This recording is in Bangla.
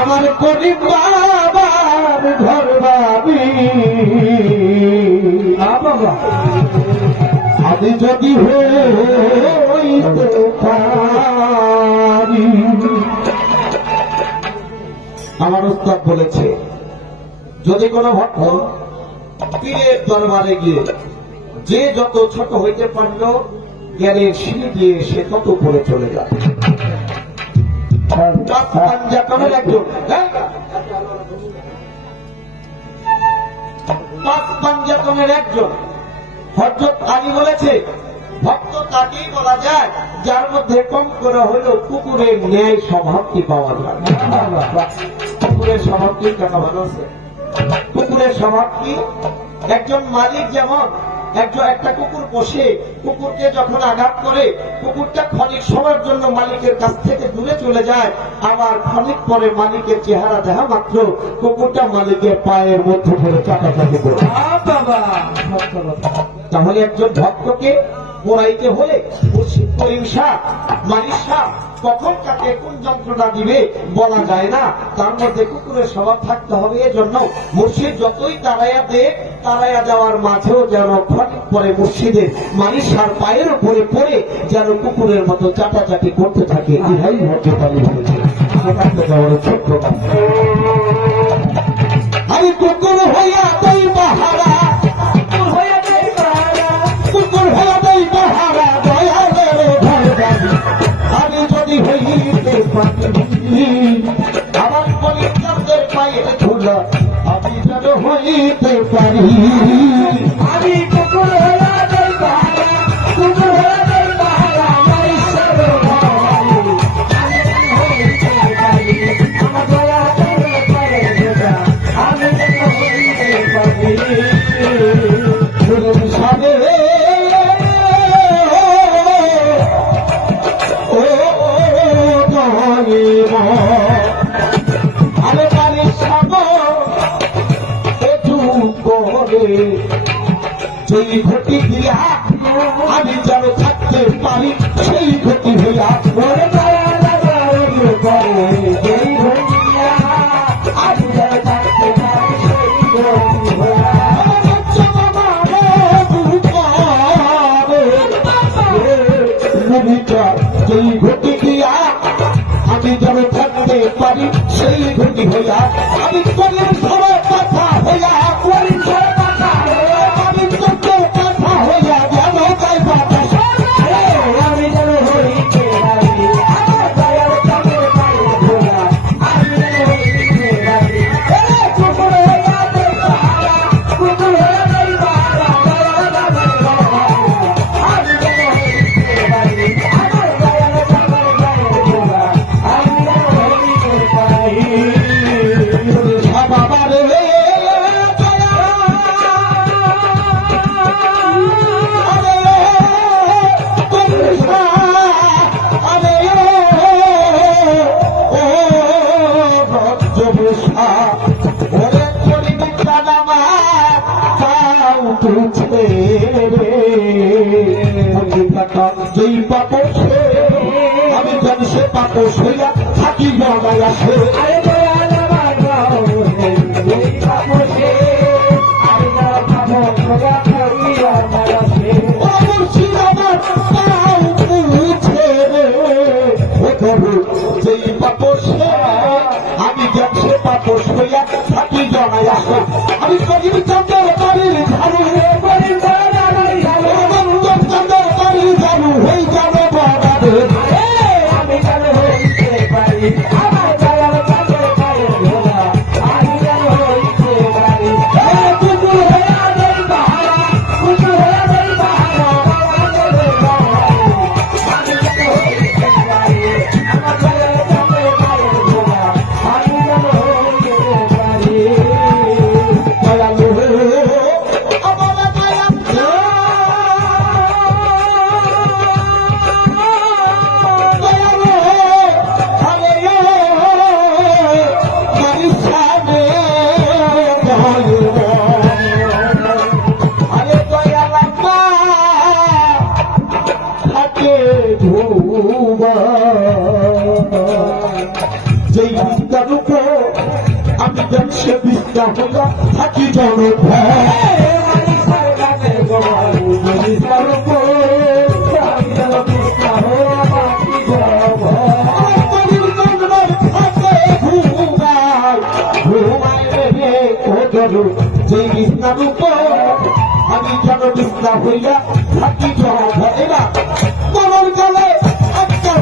আমার করিম বাবার ঘর বাবি আমি যদি হইতে পারি। আমার উস্তাদ বলেছে যদি কোন ভক্ত পীরের দরবারে গিয়ে যে যত ছোট হইতে পারল জ্ঞানের সিঁড়ি দিয়ে সে তত উপরে চলে যায়। পাঞ্জাতনের একজন হযরত আলী বলেছে ভক্ত তাকেই বলা যায় যার মধ্যে কম করে হলেও কুকুরের ন্যায় স্বভাবটি পাওয়া যায়। কুকুরের স্বভাবটি কেন ভালো আছে? কুকুরের স্বভাব কি? একজন মালিক যেমন একটা কুকুর পোষে, কুকুরকে যখন আঘাত করে কুকুরটা ক্ষণিক সময়ের জন্য মালিকের কাছ থেকে দূরে চলে যায়, আবার ক্ষণিক পরে মালিকের চেহারা দেখা মাত্র কুকুরটা মালিকের পায়ের মধ্যে পড়ে চাটাচাটি করে। তাহলে একজন ভক্তকে পড়াইতে হলে করিম শাহ মালিক শাহ কখন কাকে কোন যন্ত্রণা দিবে বলা যায় না, তার মধ্যে কুকুরের স্বভাব থাকতে হবে। এজন্য মুর্শিদ যতই তাড়াইয়া দে, তাড়াইয়া যাওয়ার মাঝেও যেন ক্ষণিক পরে মুর্শিদের মালিক শাহর পায়ের উপরে পড়ে যেন কুকুরের মতো চাটাচাটি করতে থাকে। ইহাই হতে পারি বলেছে ছোট্ট আমি কুকুর হইয়া দেই পাহারা, কুকুর হইয়া দেই পাহারা, কুকুর হইয়া দেই পাহারা দয়ালের ঘর বাড়ি। আমি যদি হইতে পারি আমার পরিত্রাণের পায়ের ধুলা আমি যেন হইতে পারি। আমি কুকুর হইয়া দেই পাহারা, কুকুর হইয়া দেই পাহারা আমার ঈশ্বরের ঘর বাড়ি। আমি যেন হইতে পারি আমার দয়ালের পায়ের ধুলা আমি যেন হইতে পারি। সাবে আরে বাড়ির সাব করে যেই ঘটি দিয়া আমি যেন থাকতে পারি সেই ঘটি হইয়া মরে যেই ঘটি দিয়া আমি যেন থাকতে পারি সেই ঘটি হইয়া যেই ঘটি দিয়া আমি যেন থাকতে পারি সেই ঘটি হইয়া আমি করিম সবার কথা হইয়া করিম সবার কথা হইয়া আমি তোর কথা হইয়া যেন তাই বাতা আমি যেন হইতে পারি আমার দয়ার চাঁদের পায়ে ধরা আমি যেন হইতে পারি। কুকুর হইয়া দেই পাহারা, কুকুর হইয়া দেই পাহারা আমি যেন হইতে পারি আমার দয়ার চাঁদের পায়ে ধরা আমি যেন হইতে পারি। বাবারে যেই পাপস আমি জানি সে পাপস হইয়া থাকি জমায় আসে। যেই পাপস আমি জানি সে পাপস হইয়া থাকি জমায় আসে। আমি করিম চন্দ্রের বাড়ির ঝাড়ু করিম চন্দ্রের বাড়ির ঝাড়ু হয়ে যাবে বাবারে আমি যেন হইতে পারি আমার দয়াল যেই বিদ্যার উপর আমি দেখছে বিদ্যা হইয়া থাকি যেই বিদ্যার উপর আমি যেন বিদ্যা হইয়া থাকি এরা তোমার গলে একটা